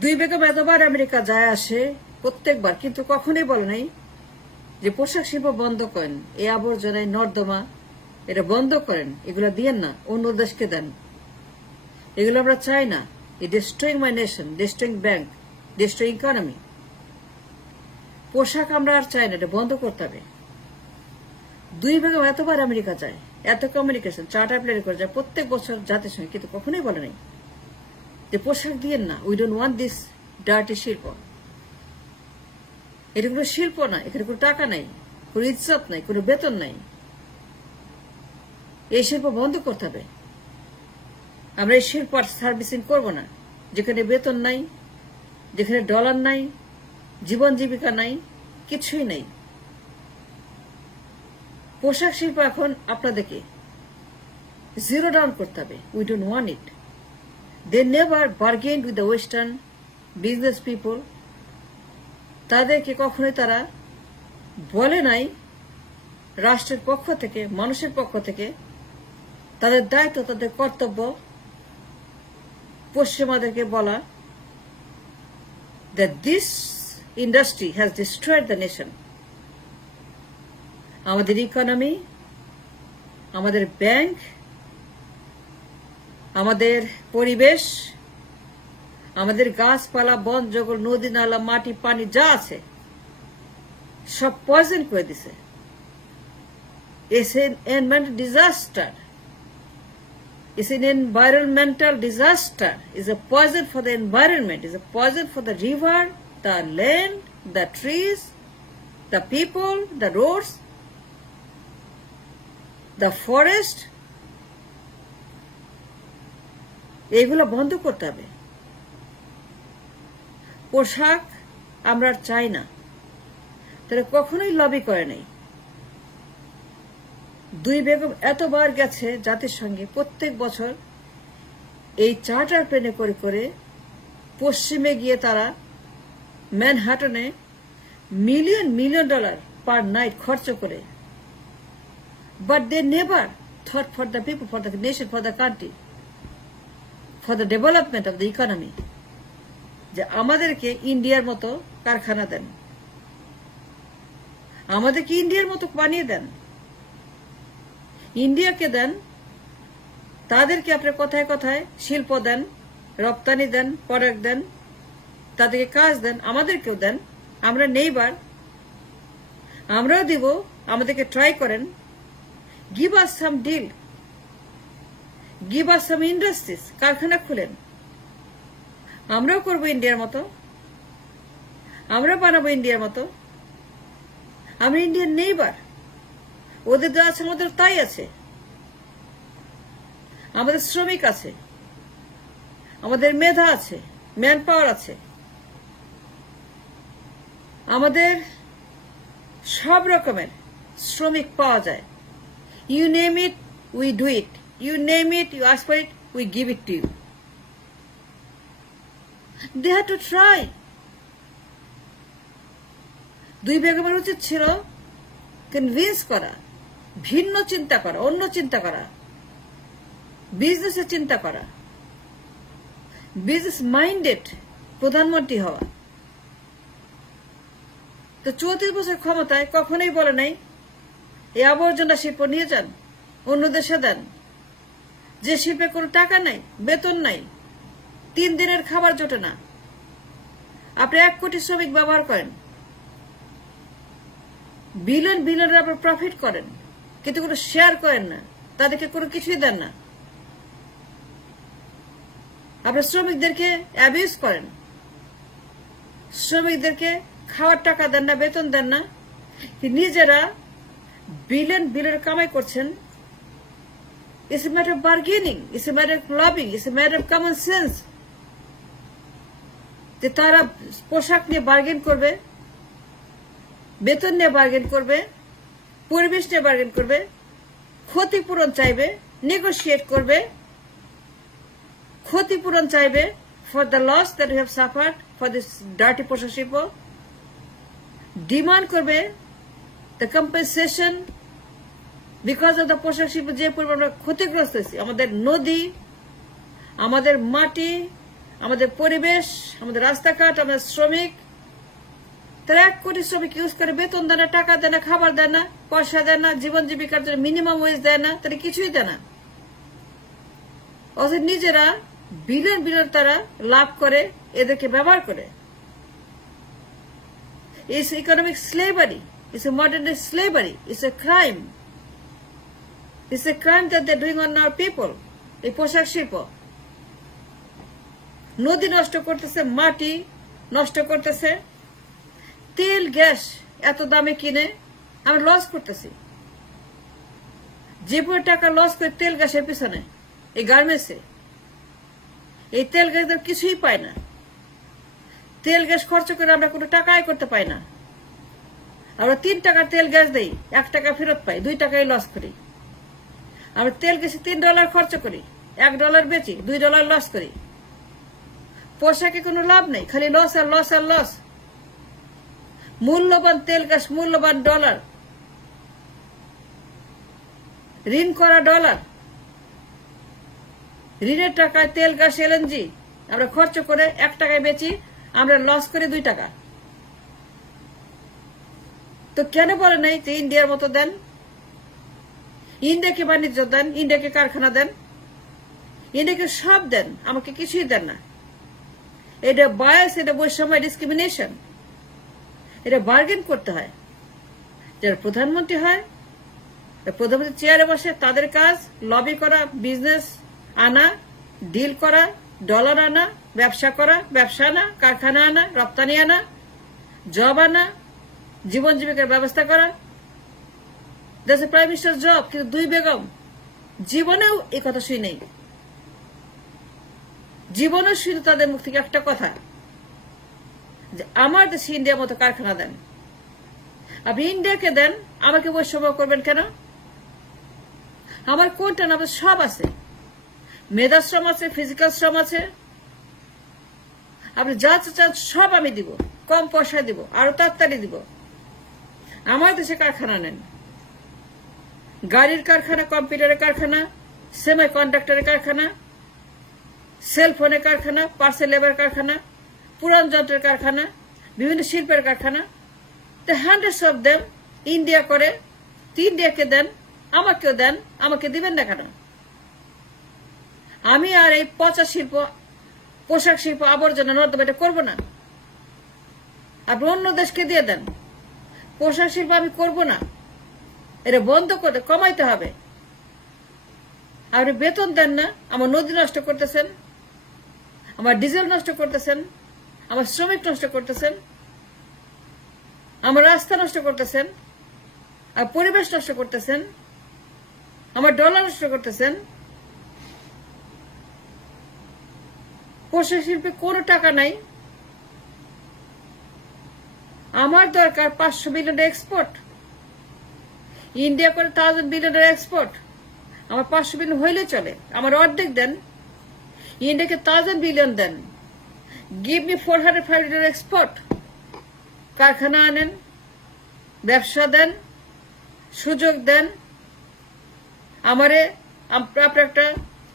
দুই বেগম এতবার আমেরিকা যায় আসে প্রত্যেকবার, কিন্তু কখনোই বলে নাই যে পোশাক শিল্প বন্ধ করেন, এই আবর্জনায় নর্দমা এটা বন্ধ করেন, এগুলো দিয়েন না, অন্য দেশকে দেন, এগুলো আমরা চাই না। Destroying my nation, destroying bank, destroying economy. পোশাক আমরা আর চাই না, এটা বন্ধ করতে হবে। দুই বেগম এতবার আমেরিকা যায়, এত কমিউনিকেশন চার্টার প্লেন করে যায় প্রত্যেক বছর জাতিসংঘে, কিন্তু কখনোই বলে নাই যে পোশাক দিয়েন না, we don't want this dirty শিল্প। এটা কোনো শিল্প না, এখানে কোনো টাকা নাই, কোনো ইজ্জত নাই, কোনো বেতন নাই। এই শিল্প বন্ধ করতে হবে। আমরা এই শিল্প আর সার্ভিসিং করব না যেখানে বেতন নাই, যেখানে ডলার নাই, জীবন জীবিকা নাই, কিছুই নাই। পোশাক শিল্প এখন আপনাদেরকে জিরো ডাউন করতে হবে। We don't want it. They never bargained with the western business people. তাদেরকে কখনোই তারা বলে নাই রাষ্ট্রের পক্ষ থেকে, মানুষের পক্ষ থেকে তাদের দায়িত্ব, তাদের কর্তব্য পশ্চিমাদেরকে বলা that this industry has destroyed the nation. আমাদের ইকোনমি, আমাদের ব্যাংক, আমাদের পরিবেশ, আমাদের গাছপালা, বন জঙ্গল, নদী নালা, মাটি, পানি যা আছে সব পয়জন করে দিছে। It's an environmental disaster. It's an environmental disaster. It's a poison for the environment. It's a poison for the river, the land, the trees, the people, the roads, the forest. এগুলো বন্ধ করতে হবে। পোশাক আমরা চাই না, তারা কখনোই লবি করে নাই। দুই বেগম এতবার গেছে জাতিসংঘে প্রত্যেক বছর এই চার্টার প্লেনে করে করে পশ্চিমে গিয়ে তারা ম্যানহাটনে million million dollar per night খরচ করে। But they never thought for the people, for the nation, for the country, for the development of the economy. যে আমাদেরকে ইন্ডিয়ার মতো কারখানা দেন, আমাদেরকে ইন্ডিয়ার মতো বানিয়ে দেন, ইন্ডিয়াকে দেন, তাদেরকে আপনার কথায় কথায় শিল্প দেন, রপ্তানি দেন, প্রোডাক্ট দেন, তাদেরকে কাজ দেন, আমাদেরকেও দেন। আমরা নেইবার, আমরাও দিব, আমাদেরকে ট্রাই করেন। গিভ আস সাম ডিল, গিভ আস সাম ইন্ডাস্ট্রিজ, কারখানা খুলেন, আমরাও করবো ইন্ডিয়ার মতো, আমরা বানাবো ইন্ডিয়ার মতো। আমরা ইন্ডিয়ার নেইবার, ওদের যা আছে আমাদের তাই আছে। আমাদের শ্রমিক আছে, আমাদের মেধা আছে, ম্যান পাওয়ার আছে, আমাদের সব রকমের শ্রমিক পাওয়া যায়। You name it, we do it. You name it, you ask for it, we give it to you. They have to try. দুই বেগমের উচিত ছিল কনভিন্স করা, ভিন্ন চিন্তা করা, অন্য চিন্তা করা, বিজনেসের চিন্তা করা, বিজনেস মাইন্ডেড প্রধানমন্ত্রী হওয়া। তো 34 বছর ক্ষমতায় কখনোই বলে নাই এই আবর্জনা শিল্প নিয়ে যান, অন্য দেশে দেন, যে শিল্পে কোনো টাকা নাই, বেতন নাই, 3 দিনের খাবার জোটে না। আপনি 1 কোটি শ্রমিক ব্যবহার করেন, বিলিয়ন বিলিয়ন আপনার প্রফিট করেন, কিন্তু কোনো শেয়ার করেন না, তাদেরকে কোনো কিছুই দেন না। আপনার শ্রমিকদেরকে অ্যাবিউজ করেন, শ্রমিকদেরকে খাওয়ার টাকা দেন না, বেতন দেন না, নিজেরা বিলিয়ন বিলিয়ন কামাই করছেন। It's a matter of bargaining, it's a matter of lobbying, it's a matter of common sense. যে তারা পোশাক নিয়ে বার্গেন করবে, বেতন নিয়ে বার্গেন করবে, পরিবেশ নিয়ে বার্গেন করবে, ক্ষতিপূরণ চাইবে, নেগোশিয়েট করবে, ক্ষতিপূরণ চাইবে for the loss that you have suffered for this dirty পোশাক শিল্প, ডিমান্ড করবে the compensation because of the পোশাক শিল্প যে পরিমাণ আমরা ক্ষতিগ্রস্ত হয়েছি। আমাদের নদী, আমাদের মাটি, আমাদের পরিবেশ, আমাদের রাস্তাঘাট, আমাদের শ্রমিক, তারা 1 কোটি শ্রমিক ইউজ করে, বেতন দেয় না, টাকা দেয় না, খাবার দেয় না, পয়সা দেয় না, জীবন জীবিকার জন্য মিনিমাম ওয়েজ দেয় না, তারা কিছুই দেয় না। অথচ নিজেরা বিলিয়ন বিলিয়ন তারা লাভ করে, এদেরকে ব্যবহার করে। It's economic slavery. It's a modern day slavery. It's a crime. It's a crime that they're doing on our people. এই পোশাক শিল্প নদী নষ্ট করতেছে, মাটি নষ্ট করতেছে, তেল গ্যাস এত দামে কিনে আমরা লস করতেছি। যে পুরো টাকা লস করে তেল গ্যাসের পিছনে, এই গার্মেন্টসে, এই তেল গ্যাস কিছুই পায় না। তেল গ্যাস খরচ করে আমরা কোনো টাকা আয় করতে পাই না। আমরা 3 টাকার তেল গ্যাস দেই, 1 টাকা ফেরত পাই, 2 টাকায় লস করি। আমরা তেল গ্যাসে $3 খরচ করি, $1 বেচি, $2 লস করি। পোশাকে কোনো লাভ নেই, খালি লস আর লস আর লস। মূল্যবান তেল গ্যাস, মূল্যবান ডলার, ঋণ করা ডলার, ঋণের টাকায় তেল গ্যাস এলএনজি আমরা খরচ করে 1 টাকায় বেচি, আমরা লস করে 2 টাকা। তো কেন বলে নাই যে ইন্ডিয়ার মতো দেন, ইন্ডিয়াকে বাণিজ্য দেন, ইন্ডিয়াকে কারখানা দেন, ইন্ডিয়াকে সব দেন, আমাকে কিছুই দেন না। এটা বায়াস, এটা বৈষম্য, ডিসক্রিমিনেশন। এটা বার্গেন করতে হয়। যারা প্রধানমন্ত্রী হয়, প্রধানমন্ত্রী চেয়ারে বসে, তাদের কাজ লবি করা, বিজনেস আনা, ডিল করা, ডলার আনা, ব্যবসা করা, ব্যবসা আনা, কারখানা আনা, রপ্তানি আনা, জব আনা, জীবন জীবিকার ব্যবস্থা করা। That's prime minister job. কিন্তু 2 বেগম জীবনেও এই কথা শুই নেই, জীবনেও শুধু তাদের মুখ থেকে একটা কথা, যে আমার দেশে ইন্ডিয়ার মতো কারখানা দেন। আপনি ইন্ডিয়াকে দেন, আমাকে বৈষম্য করবেন কেন? আমার কোনটা না, সব আছে, মেধাশ্রম আছে, ফিজিক্যাল শ্রম আছে, আপনি যা চান সব আমি দিব, কম পয়সা দিব, আরো তাড়াতাড়ি দিব। আমার দেশে কারখানা নেন, গাড়ির কারখানা, কম্পিউটারের কারখানা, সেমি কন্ডাক্টরের কারখানা, সেলফোনের কারখানা, পার্সেল লেবার কারখানা, পুরান যন্ত্রের কারখানা, বিভিন্ন শিল্পের কারখানা। The hundreds of them India করে। ইন্ডিয়াকে দেন, আমাকেও দেন, আমাকে দিবেন না কেন? আমি আর এই পচা শিল্প, পোশাক শিল্প, আবর্জনা, নর্দমা এটা করবো না। আপনি অন্য দেশকে দিয়ে দেন। পোশাক শিল্প আমি করব না, এটা বন্ধ করতে, কমাইতে হবে। আপনি বেতন দেন না, আমার নদী নষ্ট করতেছেন, আমার ডিজেল নষ্ট করতেছেন, আমার শ্রমিক নষ্ট করতেছেন, আমার রাস্তা নষ্ট করতেছেন, আর পরিবেশ নষ্ট করতেছেন, আমার ডলার নষ্ট করতেছেন। পোশাক শিল্পে কোনো টাকা নাই। আমার দরকার 500 বিলিয়নের এক্সপোর্ট, ইন্ডিয়া করে 1000 বিলিয়নের এক্সপোর্ট। আমার 500 বিলিয়ন হইলে চলে, আমার অর্ধেক দেন, ইন্ডিয়াকে 1000 বিলিয়ন দেন। Give me 400 billion export. কারখানা আনেন, ব্যবসা দেন, সুযোগ দেন, আমারে আপনার একটা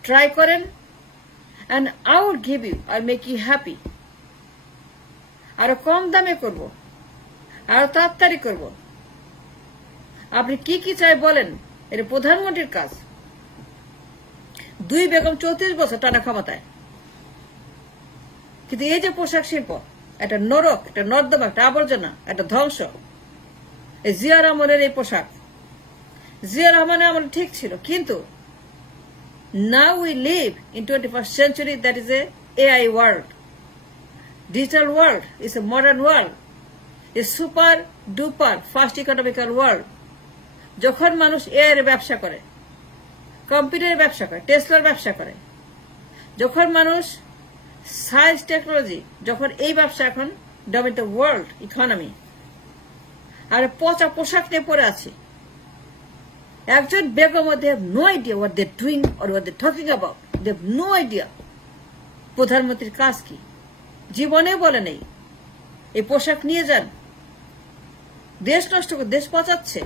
ট্রাই করেন, and I will give you, I'll make you happy. আরো কম দামে করব, আরো তাড়াতাড়ি করব। আপনি কি কি চাই বলেন, এটা প্রধানমন্ত্রীর কাজ। 2 বেগম 34 বছর টানা ক্ষমতায়, কিন্তু এই যে পোশাক শিল্প, একটা নরক, একটা নর্দমা, একটা আবর্জনা, একটা ধ্বংস। এই জিয়া রহমানের এই পোশাক, জিয়া রহমানের আমলে ঠিক ছিল, কিন্তু now we live in 21st century, that is a AI world. Digital world is a modern world. A super duper fast economical world. যখন মানুষ AI এর ব্যবসা করে, কম্পিউটারের ব্যবসা করে, টেসলার ব্যবসা করে, যখন মানুষ সায়েন্স টেকনোলজি, যখন এই ব্যবসা এখন ডমিনেট দ্য ওয়ার্ল্ড ইকোনমি, আর পচা পোশাক নিয়ে পড়ে আছে। একজন Begum, they have no idea what they're doing or what they're talking about. They have no idea প্রধানমন্ত্রীর কাজ কি, জীবনে বলে নেই। এই পোশাক নিয়ে যান, দেশ নষ্ট করে, দেশ পচাচ্ছে,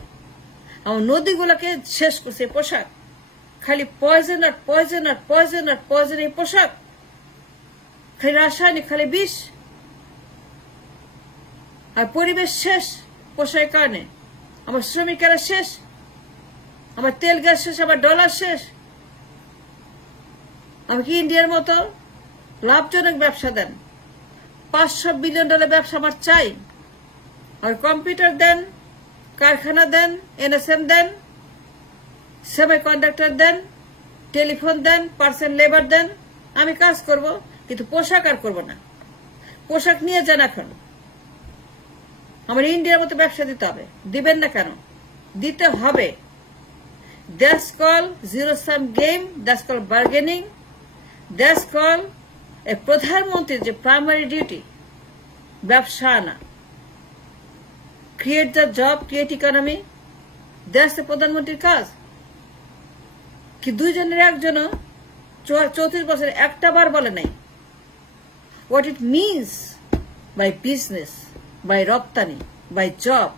আমার নদীগুলোকে শেষ করছে পোশাক। খালি পয়জন আর পয়জন আর পয়জন আর পয়জন। এই পোশাক খালি রাসায়নিক, খালি বিষ। আর পরিবেশ শেষ পোশাকের কারণে, আমার শ্রমিকেরা শেষ, আমার তেল গ্যাস শেষ, আমার ডলার শেষ। আমাকে ইন্ডিয়ার মতো লাভজনক ব্যবসা দেন, $500 বিলিয়ন ব্যবসা আমার চাই। আর কম্পিউটার দেন, কারখানা দেন, এনএসএম দেন, সেমিকন্ডাক্টর দেন, টেলিফোন দেন, পার্সন লেবার দেন, আমি কাজ করব, কিন্তু পোশাক আর করব না। পোশাক নিয়ে যান এখন। আমার ইন্ডিয়ার মতো ব্যবসা দিতে হবে। দিবেন না কেন? দিতে হবে। That's call zero sum game, that's call bargaining, that's call a প্রধানমন্ত্রীর যে প্রাইমারি ডিউটি, ব্যবসা আনা, create the job, create economy, that's a প্রধানমন্ত্রীর কাজ। কি দুইজনের একজনও 34 বছরে একটা বার বলে নাই what it means by business, by রপ্তানি, by job,